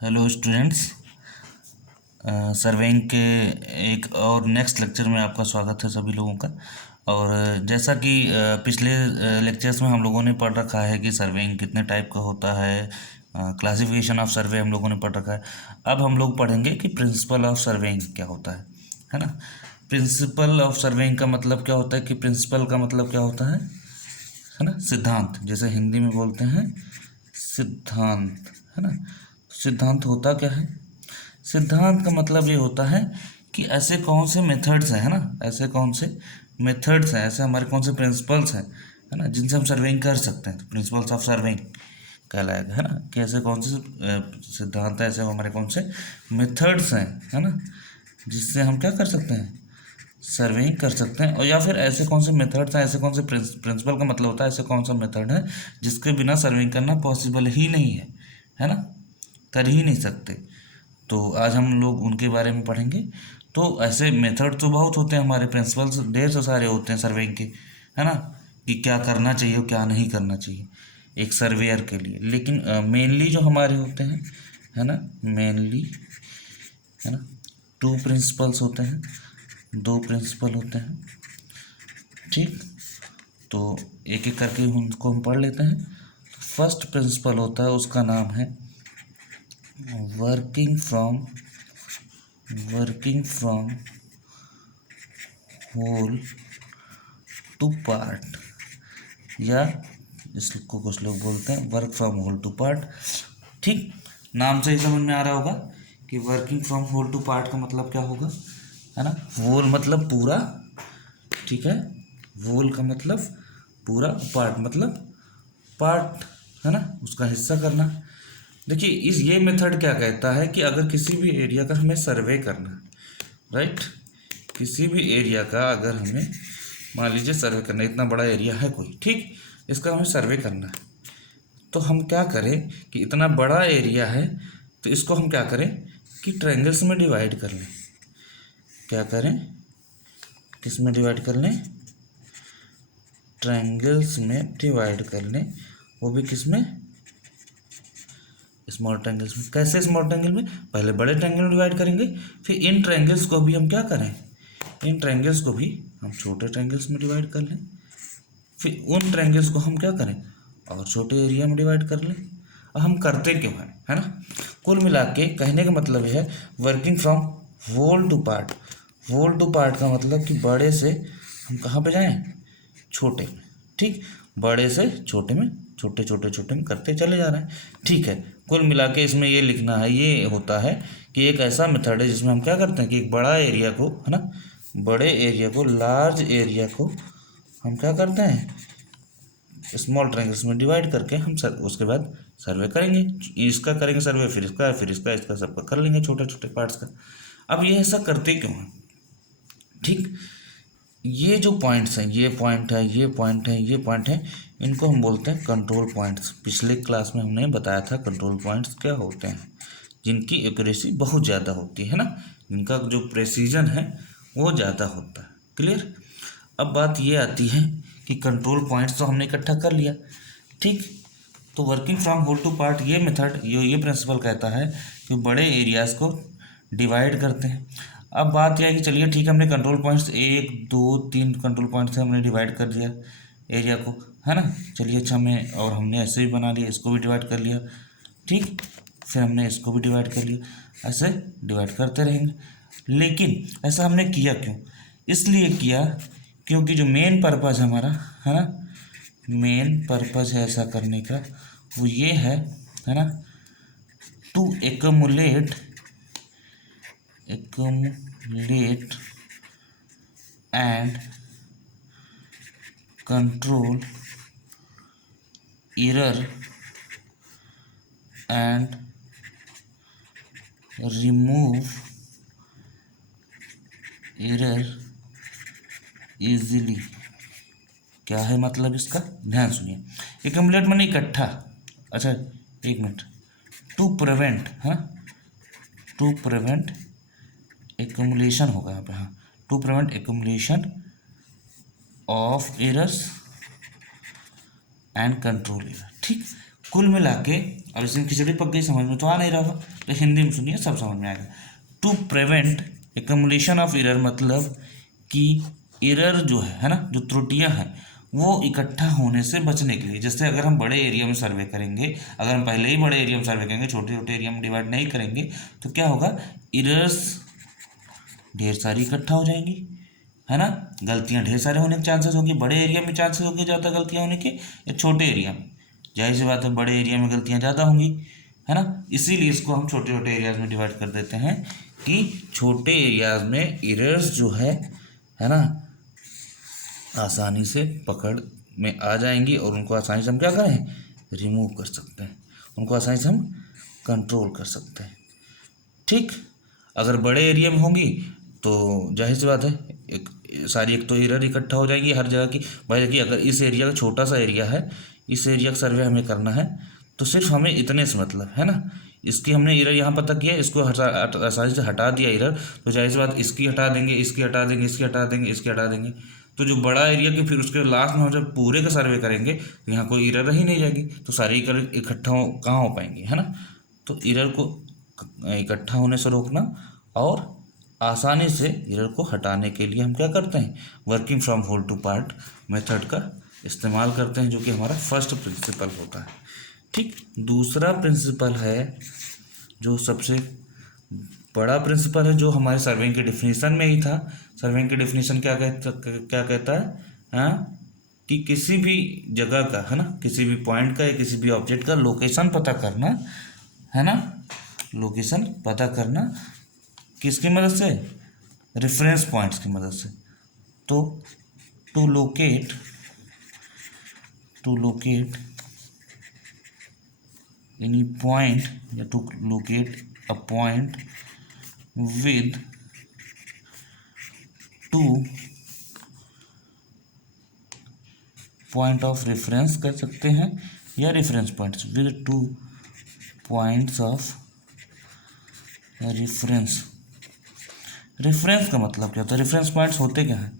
Hello students, surveying के एक और नेक्स्ट लेक्चर में आपका स्वागत है सभी लोगों का। और जैसा कि पिछले लेक्चर्स में हम लोगों ने पढ़ रखा है कि सर्वेइंग कितने टाइप का होता है, क्लासिफिकेशन ऑफ सर्वे हम लोगों ने पढ़ रखा है। अब हम लोग पढ़ेंगे कि प्रिंसिपल ऑफ सर्वेइंग क्या होता है ना। प्रिंसिपल ऑफ सर्वेइंग का मतलब क्या होता है कि प्रिंसिपल का मतलब क्या होता है ना, सिद्धांत। जैसे हिंदी में बोलते हैं सिद्धांत, है ना। सिद्धांत होता क्या है? सिद्धांत का मतलब ये होता है कि ऐसे कौन से मेथड्स हैं, है ना, ऐसे कौन से मेथड्स हैं, ऐसे हमारे कौन से प्रिंसिपल्स हैं, है ना, जिनसे हम सर्वेइंग कर सकते हैं। तो प्रिंसिपल्स ऑफ सर्वेइंग कहलाएगा, है ना, कि ऐसे कौन से सिद्धांत है, ऐसे हमारे कौन से मेथड्स हैं, है ना, जिससे हम क्या कर सकते हैं, सर्वेइंग कर सकते हैं। और या फिर ऐसे कौन से मेथड्स हैं, ऐसे कौन से प्रिंसिपल का मतलब होता है ऐसे कौन सा मेथड है जिसके बिना सर्वेइंग करना पॉसिबल ही नहीं है ना, कर ही नहीं सकते। तो आज हम लोग उनके बारे में पढ़ेंगे। तो ऐसे मेथड तो बहुत होते हैं, हमारे प्रिंसिपल्स ढेर से सारे होते हैं सर्वेइंग के, है ना, कि क्या करना चाहिए और क्या नहीं करना चाहिए एक सर्वेयर के लिए। लेकिन मेनली जो हमारे होते हैं, है ना, मेनली, है ना, 2 प्रिंसिपल्स होते हैं, 2 प्रिंसिपल होते हैं। ठीक, तो एक एक करके उनको हम पढ़ लेते हैं। फर्स्ट प्रिंसिपल होता है, उसका नाम है working from whole to part, या इसको कुछ लोग बोलते हैं work from whole to part. ठीक, नाम से ही समझ में आ रहा होगा कि working from whole to part का मतलब क्या होगा, है ना। होल मतलब पूरा, ठीक है, होल का मतलब पूरा, पार्ट मतलब पार्ट, है ना, उसका हिस्सा करना। देखिए इस ये मेथड क्या कहता है कि अगर किसी भी एरिया का हमें सर्वे करना है, राइट, किसी भी एरिया का अगर हमें मान लीजिए सर्वे करना है, इतना बड़ा एरिया है कोई, ठीक, इसका हमें सर्वे करना है, तो हम क्या करें कि इतना बड़ा एरिया है तो इसको हम क्या करें कि ट्रायंगल्स में डिवाइड कर लें। क्या करें, किस में डिवाइड कर लें, ट्रायंगल्स में डिवाइड कर लें, वो भी किस में, स्मॉल ट्रायंगल्स में। कैसे स्मॉल ट्रायंगल में, पहले बड़े ट्रायंगल में डिवाइड करेंगे, फिर इन ट्रायंगल्स को भी हम क्या करें, इन ट्रायंगल्स को भी हम छोटे ट्रायंगल्स में डिवाइड कर लें, फिर उन ट्रायंगल्स को हम क्या करें और छोटे एरिया में डिवाइड कर लें। अब हम करते क्यों हैं, है ना। कुल मिला के कहने का मतलब यह है working from whole to part. Whole to part का मतलब कि बड़े से हम कहाँ पे जाएं, छोटे में। ठीक, बड़े से छोटे में, छोटे छोटे छोटे में करते चले जा रहे हैं। ठीक है, कुल मिला के इसमें ये लिखना है, ये होता है कि एक ऐसा मेथड है जिसमें हम क्या करते हैं कि एक बड़ा एरिया को, है ना, बड़े एरिया को, लार्ज एरिया को हम क्या करते हैं स्मॉल ट्रायंगल्स में डिवाइड करके हम उसके बाद सर्वे करेंगे। इसका करेंगे सर्वे, फिर इसका, फिर इसका, इसका सबका कर लेंगे छोटे छोटे पार्ट्स का। अब ये ऐसा करते क्यों हैं? ठीक, ये जो पॉइंट्स हैं, ये पॉइंट है, ये पॉइंट है, ये पॉइंट है, इनको हम बोलते हैं कंट्रोल पॉइंट्स। पिछले क्लास में हमने बताया था कंट्रोल पॉइंट्स क्या होते हैं, जिनकी एक्यूरेसी बहुत ज़्यादा होती है ना, जिनका जो प्रेसिजन है वो ज़्यादा होता है। क्लियर। अब बात ये आती है कि कंट्रोल पॉइंट्स तो हमने इकट्ठा कर लिया, ठीक, तो working from whole to part ये मेथड, ये प्रिंसिपल कहता है कि बड़े एरियाज को डिवाइड करते हैं। अब बात यह है कि चलिए ठीक है, हमने कंट्रोल पॉइंट्स 1 2 3 कंट्रोल पॉइंट से हमने डिवाइड कर दिया एरिया को, है ना। चलिए अच्छा, हमें और हमने ऐसे भी बना लिया, इसको भी डिवाइड कर लिया, ठीक, फिर हमने इसको भी डिवाइड कर लिया, ऐसे डिवाइड करते रहेंगे। लेकिन ऐसा हमने किया क्यों? इसलिए किया क्योंकि जो मेन पर्पज़ हमारा, है ना, मेन पर्पज़ है ऐसा करने का वो ये है ना, to accumulate and control error and remove error easily. क्या है मतलब इसका, ध्यान सुनिए। एक्युमुलेट माने इकट्ठा, अच्छा एक मिनट, टू प्रिवेंट, हाँ, टू प्रिवेंट एक्युमुलेशन होगा यहाँ पे, हाँ, to prevent accumulation of errors and control error. ठीक, कुल मिला के, अब इसमें खिचड़ी पक गई, समझ में तो आ नहीं रहा होगा, तो हिंदी में सुनिए, सब समझ में आएगा। To prevent accumulation of error, मतलब कि एरर जो है ना, जो त्रुटियां हैं वो इकट्ठा होने से बचने के लिए। जैसे अगर हम बड़े एरिया में सर्वे करेंगे, अगर हम पहले ही बड़े एरिया में सर्वे करेंगे, छोटे छोटे एरिया में डिवाइड नहीं करेंगे, तो क्या होगा, एरर्स ढेर सारी इकट्ठा हो जाएंगी, है ना, गलतियां ढेर सारे होने के चांसेस होंगे। बड़े एरिया में चांसेस होंगे ज़्यादा गलतियां होने के, या छोटे एरिया में? जाहिर सी बात है बड़े एरिया में गलतियां ज़्यादा होंगी, है ना। इसीलिए इसको हम छोटे छोटे एरियाज में डिवाइड कर देते हैं कि छोटे एरियाज में एरर्स जो है ना, आसानी से पकड़ में आ जाएंगी और उनको आसानी से हम क्या करें, रिमूव कर सकते हैं, उनको आसानी से हम कंट्रोल कर सकते हैं। ठीक, अगर बड़े एरिया में होंगी तो जाहिर सी बात है एक तो एरर इकट्ठा हो जाएगी हर जगह की। भाई देखिए, अगर इस एरिया का छोटा सा एरिया है, इस एरिया का सर्वे हमें करना है, तो सिर्फ हमें इतने से मतलब है ना, इसकी हमने एरर यहाँ पता किया, इसको आसानी से हटा दिया एरर, तो जाहिर सी बात इसकी हटा देंगे, इसकी हटा देंगे, इसकी हटा देंगे, इसकी हटा देंगे, तो जो बड़ा एरिया की फिर उसके लास्ट में हम जब पूरे का सर्वे करेंगे तो यहाँ कोई एरर ही नहीं जाएगी, तो सारी एरर इकट्ठा कहाँ हो पाएंगी, है ना। तो एरर को इकट्ठा होने से रोकना और आसानी से एरर को हटाने के लिए हम क्या करते हैं, working from whole to part method का इस्तेमाल करते हैं, जो कि हमारा फर्स्ट प्रिंसिपल होता है। ठीक, दूसरा प्रिंसिपल है जो सबसे बड़ा प्रिंसिपल है, जो हमारे सर्वेइंग के डिफिनीशन में ही था। सर्वेइंग के डिफिनीशन क्या कहता है, हाँ, कि किसी भी जगह का, है ना, किसी भी पॉइंट का या किसी भी ऑब्जेक्ट का लोकेशन पता करना, है ना, लोकेशन पता करना किसकी मदद से, रेफरेंस पॉइंट्स की मदद से। तो टू लोकेट एनी पॉइंट या to locate a point with two point of reference कर सकते हैं, या reference points with two points of reference. Reference का मतलब क्या होता है, रेफरेंस पॉइंट्स होते क्या हैं,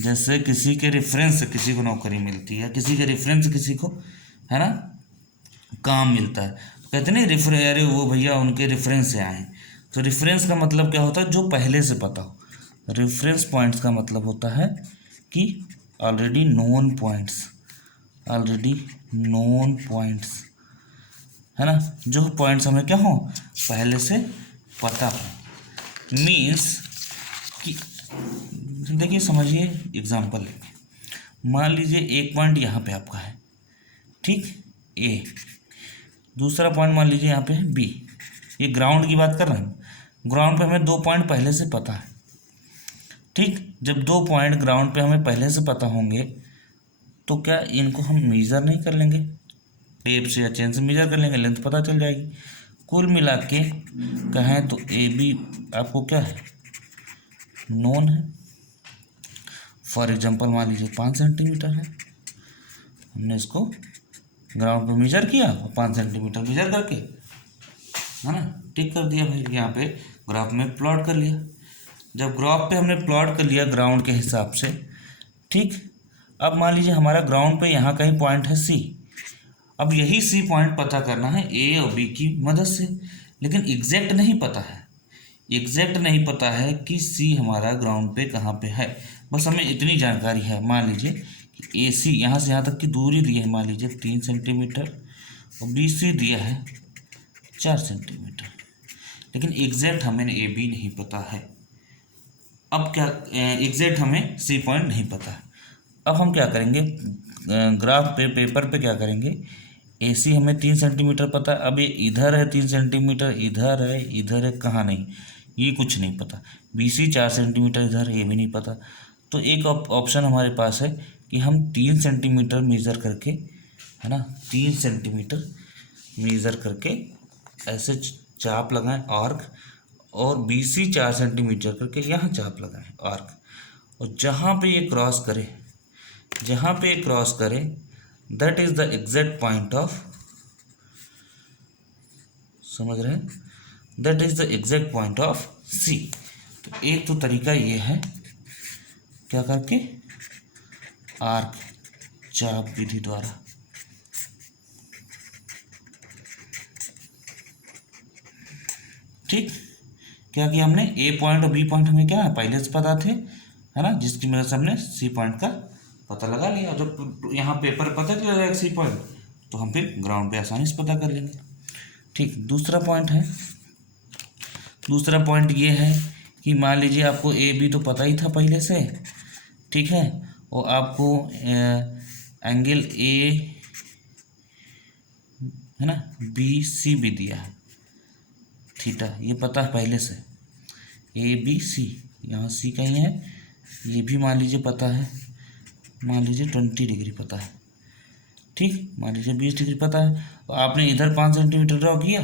जैसे किसी के रेफरेंस से किसी को नौकरी मिलती है, किसी के रेफरेंस से किसी को, है ना, काम मिलता है, तो कहते नहीं अरे वो भैया उनके रेफरेंस से आए हैं। तो रेफरेंस का मतलब क्या होता है, जो पहले से पता हो। रेफरेंस पॉइंट्स का मतलब होता है कि ऑलरेडी नोन पॉइंट्स, है ना, जो पॉइंट्स हमें क्या हो, पहले से पता हो। मीन्स कि देखिए, समझिए, एग्जांपल लेंगे। मान लीजिए एक पॉइंट यहाँ पे आपका है, ठीक, ए, दूसरा पॉइंट मान लीजिए यहाँ पे है बी। ये ग्राउंड की बात कर रहे हैं, ग्राउंड पे हमें 2 पॉइंट पहले से पता है। ठीक, जब 2 पॉइंट ग्राउंड पे हमें पहले से पता होंगे, तो क्या इनको हम मेज़र नहीं कर लेंगे, टेप से या चेन से मेज़र कर लेंगे, लेंथ पता चल जाएगी। कुल मिला के कहें तो ए बी आपको क्या है, नोन है। फॉर एग्जांपल मान लीजिए 5 सेंटीमीटर है, हमने इसको ग्राउंड पे मेजर किया और 5 सेंटीमीटर मेजर करके, है ना, टिक कर दिया भाई, यहाँ पे ग्राफ में प्लॉट कर लिया। जब ग्राफ पे हमने प्लॉट कर लिया ग्राउंड के हिसाब से, ठीक, अब मान लीजिए हमारा ग्राउंड पे यहाँ कहीं पॉइंट है सी। अब यही सी पॉइंट पता करना है ए और बी की मदद से, लेकिन एग्जैक्ट नहीं पता है, कि सी हमारा ग्राउंड पे कहाँ पे है। बस हमें इतनी जानकारी है, मान लीजिए कि ए सी यहाँ से यहाँ तक की दूरी दी है, मान लीजिए 3 सेंटीमीटर, और बी सी दिया है 4 सेंटीमीटर, लेकिन एग्जैक्ट हमें ए बी नहीं पता है। अब क्या, एग्जैक्ट हमें सी पॉइंट नहीं पता है। अब हम क्या करेंगे, ग्राफ पे पेपर पे क्या करेंगे, ए सी हमें 3 सेंटीमीटर पता है, अब ये इधर है 3 सेंटीमीटर, इधर है कहाँ नहीं, ये कुछ नहीं पता। बी सी 4 सेंटीमीटर इधर, ये भी नहीं पता। तो एक ऑप्शन हमारे पास है कि हम 3 सेंटीमीटर मेज़र करके, है ना, 3 सेंटीमीटर मेज़र करके ऐसे चाप लगाएं आर्क, और बी सी 4 सेंटीमीटर करके यहाँ चाप लगाएं आर्क, और जहाँ पे ये क्रॉस करे that is the exact point of, समझ रहे हैं, that is the exact point of C. तो एक तो तरीका ये है, क्या करके, आर्क चाप विधि द्वारा। ठीक, क्या किया हमने, ए पॉइंट और बी पॉइंट हमें क्या है पहले से पता थे, है ना, जिसकी मदद से हमने सी पॉइंट का पता लगा लिया। जब यहाँ पेपर पता चल जाएगा सी पॉइंट तो हम फिर ग्राउंड पे आसानी से पता कर लेंगे। ठीक, दूसरा पॉइंट है, दूसरा पॉइंट ये है कि मान लीजिए आपको ए बी तो पता ही था पहले से, ठीक है, और आपको एंगल ए, है ना, बी सी भी दिया है, थीटा, ये पता है पहले से, ए बी सी, यहाँ सी कहीं है, ये भी मान लीजिए पता है, मान लीजिए 20 डिग्री पता है, ठीक, मान लीजिए 20 डिग्री पता है, तो आपने इधर 5 सेंटीमीटर ड्रॉ किया,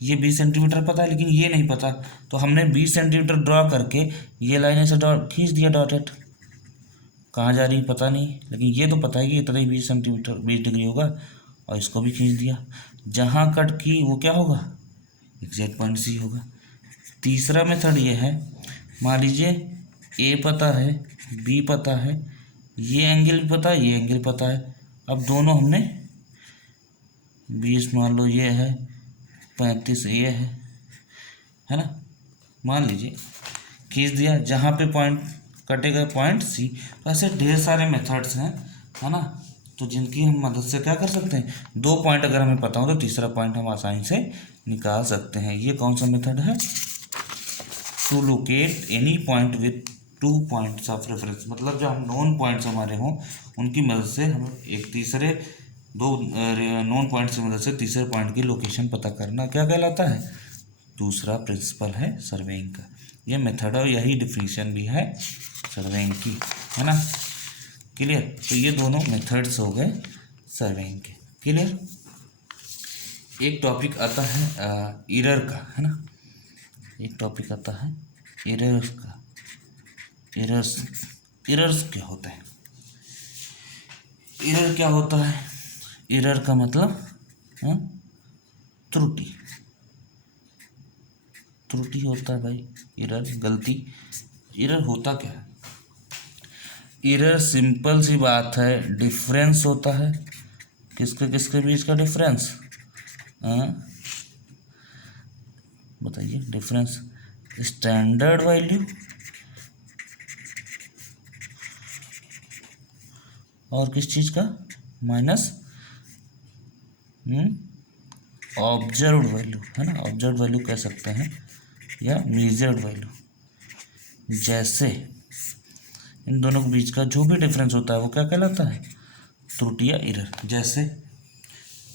ये 20 सेंटीमीटर पता है लेकिन ये नहीं पता, तो हमने 20 सेंटीमीटर ड्रॉ करके ये लाइन ऐसे डॉट खींच दिया, डॉटेड, कहाँ जा रही पता नहीं, लेकिन ये तो पता है कि इतना ही 20 सेंटीमीटर 20 डिग्री होगा, और इसको भी खींच दिया, जहाँ कट की वो क्या होगा, एग्जैक्ट पॉइंट सी होगा। तीसरा मेथड ये है, मान लीजिए ए पता है, बी पता है, ये एंगल भी पता है, ये एंगल पता है, अब दोनों हमने 20 मान लो ये है, 35 ये है ना, मान लीजिए खींच दिया, जहाँ पे पॉइंट कटेगा पॉइंट सी। तो ऐसे ढेर सारे मेथड्स हैं, है ना, तो जिनकी हम मदद से क्या कर सकते हैं, 2 पॉइंट अगर हमें पता हो तो तीसरा पॉइंट हम आसानी से निकाल सकते हैं। ये कौन सा मेथड है, to locate any point with 2 points of reference, मतलब जो हम नोन पॉइंट्स हमारे हों उनकी मदद से हम एक तीसरे 2 नोन पॉइंट्स की मदद से तीसरे पॉइंट की लोकेशन पता करना क्या कहलाता है, दूसरा प्रिंसिपल है सर्वेइंग का। ये मेथड और यही डिफिनीशन भी है सर्वेइंग की, है ना, क्लियर। तो ये दोनों मेथड्स हो गए सर्वेइंग के, क्लियर। एक टॉपिक आता है एरर का, है ना, एक टॉपिक आता है एरर्स का। एरर्स क्या होता है, एरर क्या होता है, एरर का मतलब त्रुटि, त्रुटि होता है भाई, एरर गलती। एरर होता क्या है, एरर सिंपल सी बात है, डिफरेंस होता है, किसके किसके बीच का डिफरेंस, बताइए, डिफरेंस स्टैंडर्ड वैल्यू और किस चीज़ का, माइनस ऑब्जर्व्ड वैल्यू, है ना, ऑब्जर्व्ड वैल्यू कह सकते हैं या मेजर्ड वैल्यू। जैसे इन दोनों के बीच का जो भी डिफरेंस होता है वो क्या कहलाता है, त्रुटि या एरर।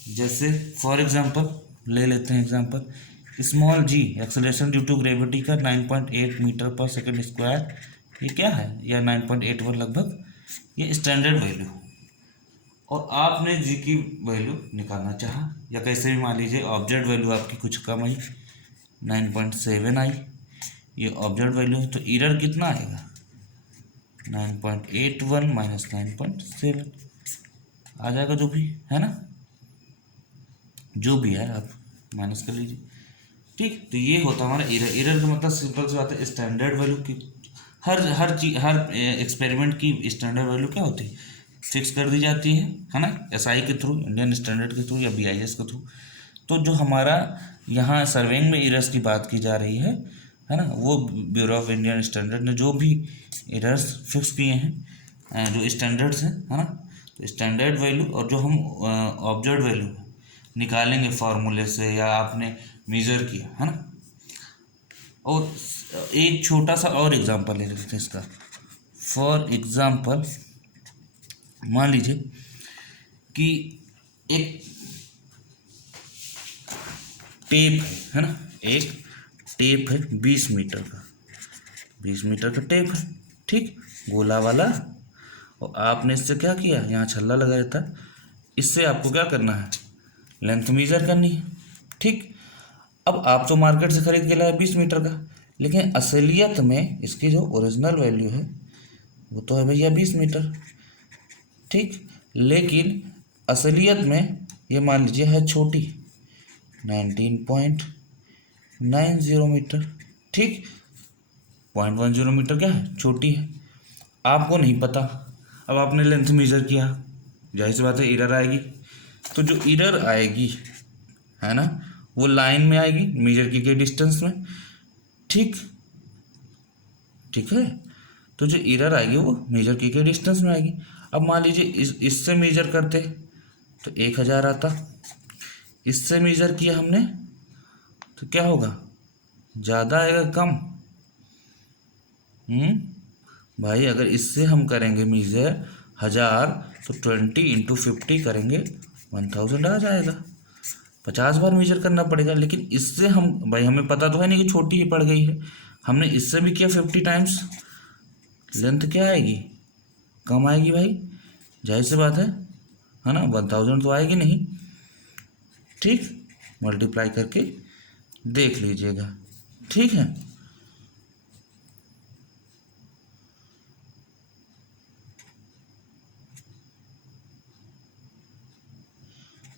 जैसे फॉर एग्जांपल ले लेते हैं example, small g acceleration due to gravity का 9.8 मीटर पर सेकंड स्क्वायर, ये क्या है, या 9.81 लगभग, ये स्टैंडर्ड वैल्यू, और आपने जी की वैल्यू निकालना चाहा, या कैसे भी मान लीजिए ऑब्जर्व वैल्यू आपकी कुछ कम आई, 9.7 आई, ये ऑब्जर्व वैल्यू है, तो एरर कितना आएगा, 9.81 माइनस 9.7 आ जाएगा, जो भी है ना, जो भी है आप माइनस कर लीजिए, ठीक। तो ये होता है हमारा एरर। एरर का मतलब सिंपल सी बात है, स्टैंडर्ड वैल्यू की हर चीज, हर एक्सपेरिमेंट की स्टैंडर्ड वैल्यू क्या होती है, फिक्स कर दी जाती है ना, एसआई के थ्रू, इंडियन स्टैंडर्ड के थ्रू या बीआईएस के थ्रू। तो जो हमारा यहाँ सर्वेइंग में एरर्स की बात की जा रही है ना, वो ब्यूरो ऑफ इंडियन स्टैंडर्ड ने जो भी एरर्स फिक्स किए हैं, जो स्टैंडर्ड्स हैं, है ना, तो स्टैंडर्ड वैल्यू और जो हम ऑब्जर्व वैल्यू निकालेंगे फार्मूले से या आपने मेजर किया, है ना। और एक छोटा सा और एग्जांपल ले लेते हैं इसका। फॉर एग्जांपल मान लीजिए कि एक टेप है ना, एक टेप है 20 मीटर का, 20 मीटर का टेप है, ठीक, गोला वाला, और आपने इससे क्या किया, यहाँ छल्ला लगाया था, इससे आपको क्या करना है, लेंथ मेजर करनी है, ठीक। अब आप तो मार्केट से खरीद के लाए 20 मीटर का, लेकिन असलियत में इसकी जो ओरिजिनल वैल्यू है वो तो है भैया 20 मीटर, ठीक, लेकिन असलियत में ये मान लीजिए है छोटी, 19.90 मीटर, ठीक, 0.10 मीटर क्या है, छोटी है, आपको नहीं पता। अब आपने लेंथ मेजर किया, जाहिर सी बात है एरर आएगी, तो जो एरर आएगी, है ना, वो लाइन में आएगी, मेजर की गई डिस्टेंस में। ठीक ठीक है, तो जो एरर आएगी वो मेजर की गई डिस्टेंस में आएगी। अब मान लीजिए इससे मेजर करते तो 1000 आता, इससे मेजर किया हमने तो क्या होगा, ज़्यादा आएगा कम? भाई अगर इससे हम करेंगे मेजर 1000 तो 20 × 50 करेंगे 1000 आ जाएगा। 50 बार मेजर करना पड़ेगा, लेकिन इससे हम भाई हमें पता तो है नहीं कि छोटी ही पड़ गई है, हमने इससे भी किया 50 टाइम्स, लेंथ क्या आएगी, कम आएगी भाई, जाहिर सी बात है ना, 1000 तो आएगी नहीं। ठीक, मल्टीप्लाई करके देख लीजिएगा। ठीक है,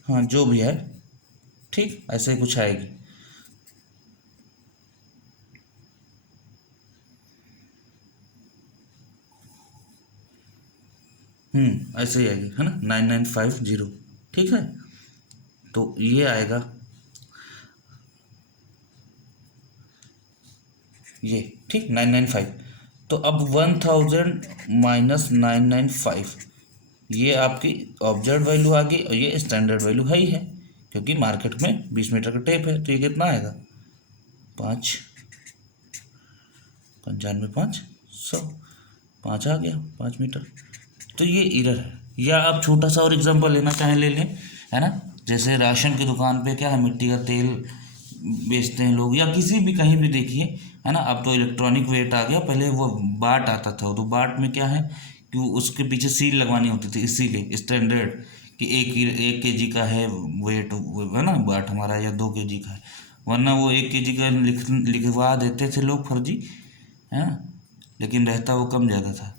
हाँ जो भी है, ठीक ऐसे ही कुछ आएगी। ऐसे ही आएगी, है ना, 9950। ठीक है, तो ये आएगा, ये ठीक 995। तो अब 1000 माइनस 995, ये आपकी ऑब्जर्व वैल्यू आ गई और ये स्टैंडर्ड वैल्यू है ही है, क्योंकि मार्केट में 20 मीटर का टेप है। तो ये कितना आएगा, 5 95 5 100, 5 आ गया 5 मीटर। तो ये एरर है। या आप छोटा सा और एग्जांपल लेना चाहें ले लें, है ना, जैसे राशन की दुकान पे क्या है, मिट्टी का तेल बेचते हैं लोग, या किसी भी कहीं भी देखिए, है ना। अब तो इलेक्ट्रॉनिक वेट आ गया, पहले वो बाट आता था, तो बाट में क्या है कि उसके पीछे सील लगवानी होती थी, इसीलिए स्टैंडर्ड कि 1 kg का है वेट, है ना, बाट हमारा, या 2 kg का है, वरना वो 1 kg का लिखवा देते थे लोग फर्जी, है ना, लेकिन रहता वो कम ज़्यादा था।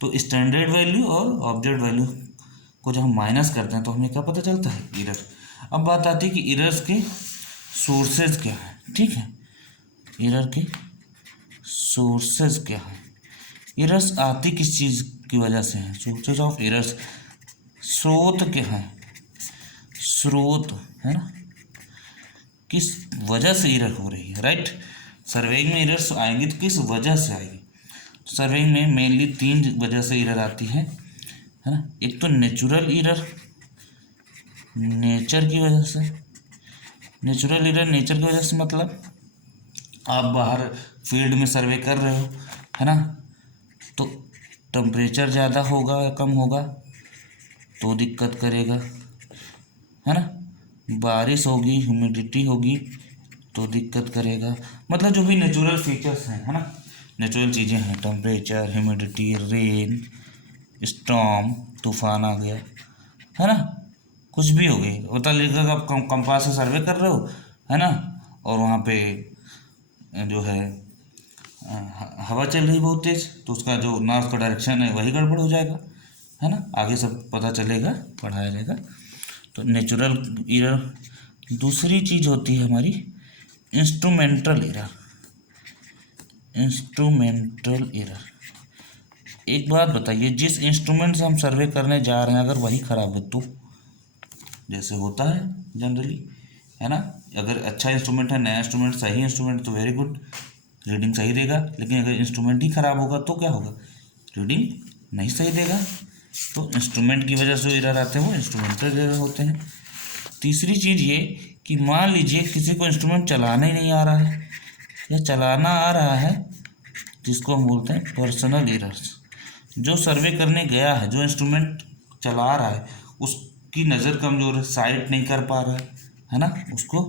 तो स्टैंडर्ड वैल्यू और ऑब्जर्व वैल्यू को जब हम माइनस करते हैं तो हमें क्या पता चलता है, एरर। अब बात आती है कि एरर्स के सोर्सेज क्या है। ठीक है, एरर के सोर्सेज क्या है, एरर्स आती किस चीज़ की वजह से हैं, सोर्सेज ऑफ एरर्स, स्रोत क्या है, स्रोत, है ना, किस वजह से एरर हो रही है, राइट। सर्वेइंग में एरर्स आएंगी तो किस वजह से आएगी, सर्वेइंग में मेनली 3 वजह से एरर आती है ना। एक तो नेचुरल एरर, नेचर की वजह से, नेचुरल एरर नेचर की वजह से मतलब आप बाहर फील्ड में सर्वे कर रहे हो, है ना, तो टेम्परेचर ज़्यादा होगा या कम होगा तो दिक्कत करेगा, है ना, बारिश होगी, ह्यूमिडिटी होगी तो दिक्कत करेगा, मतलब जो भी नेचुरल फीचर्स हैं, है ना, नेचुरल चीज़ें हैं, टेम्परेचर, ह्यूमिडिटी, रेन, स्टॉर्म, तूफान आ गया, है ना, कुछ भी हो गई, बता लेकर आप कंपास से सर्वे कर रहे हो, है ना, और वहाँ पे जो है हवा चल रही बहुत तेज, तो उसका जो नॉर्थ का डायरेक्शन है वही गड़बड़ हो जाएगा, है ना, आगे सब पता चलेगा, पढ़ाया जाएगा। तो नेचुरल एरर। दूसरी चीज़ होती है हमारी इंस्ट्रूमेंटल एरर, इंस्ट्रूमेंटल एरर। एक बात बताइए, जिस इंस्ट्रूमेंट से हम सर्वे करने जा रहे हैं अगर वही खराब हो तो, जैसे होता है जनरली, है ना, अगर अच्छा इंस्ट्रूमेंट है, नया इंस्ट्रूमेंट, सही इंस्ट्रूमेंट तो वेरी गुड, रीडिंग सही देगा, लेकिन अगर इंस्ट्रूमेंट ही खराब होगा तो क्या होगा, रीडिंग नहीं सही देगा। तो इंस्ट्रूमेंट की वजह से एरर आते हैं, वो इंस्ट्रूमेंटल एरर होते हैं। तीसरी चीज़ ये कि मान लीजिए किसी को इंस्ट्रूमेंट चलाना ही नहीं आ रहा है या चलाना आ रहा है, जिसको हम बोलते हैं पर्सनल एरर्स। जो सर्वे करने गया है, जो इंस्ट्रूमेंट चला रहा है, उसकी नज़र कमज़ोर है, साइट नहीं कर पा रहा है ना, उसको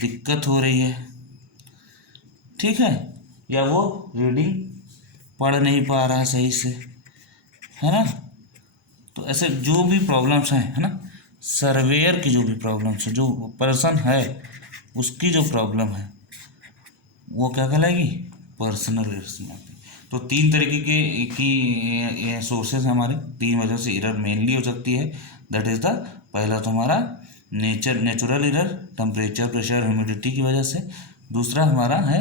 दिक्कत हो रही है, ठीक है, या वो रीडिंग पढ़ नहीं पा रहा है सही से, है ना। तो ऐसे जो भी प्रॉब्लम्स हैं, है ना, सर्वेयर की जो भी प्रॉब्लम्स है, जो पर्सन है उसकी जो प्रॉब्लम है वो क्या कहलाएगी, पर्सनल एरर्स में आती है। तो 3 तरीके के की सोर्सेज हमारे, 3 वजह से एरर मेनली हो सकती है। दैट इज़ द, पहला तो हमारा natural error, temperature, pressure, humidity की वजह से। दूसरा हमारा है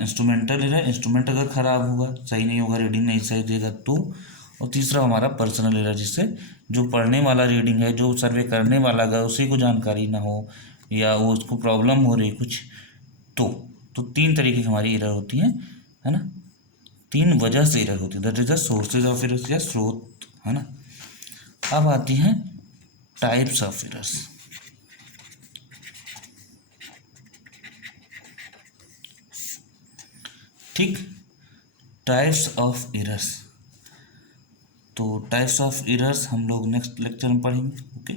इंस्ट्रूमेंटल एरर, इंस्ट्रूमेंट अगर ख़राब हुआ, सही नहीं होगा, रीडिंग नहीं सही देगा तो। और तीसरा हमारा पर्सनल एरर, जिससे जो पढ़ने वाला रीडिंग है, जो सर्वे करने वाला गया उसी को जानकारी ना हो, या वो उसको प्रॉब्लम हो रही कुछ, तो तीन तरीके की हमारी एरर होती है ना, तीन वजह से एरर होती है, that is the sources of errors या स्रोत, है ना। अब आती हैं टाइप्स ऑफ एरर्स। ठीक, टाइप्स ऑफ एरर्स, तो टाइप्स ऑफ एरर्स हम लोग नेक्स्ट लेक्चर में पढ़ेंगे। ओके।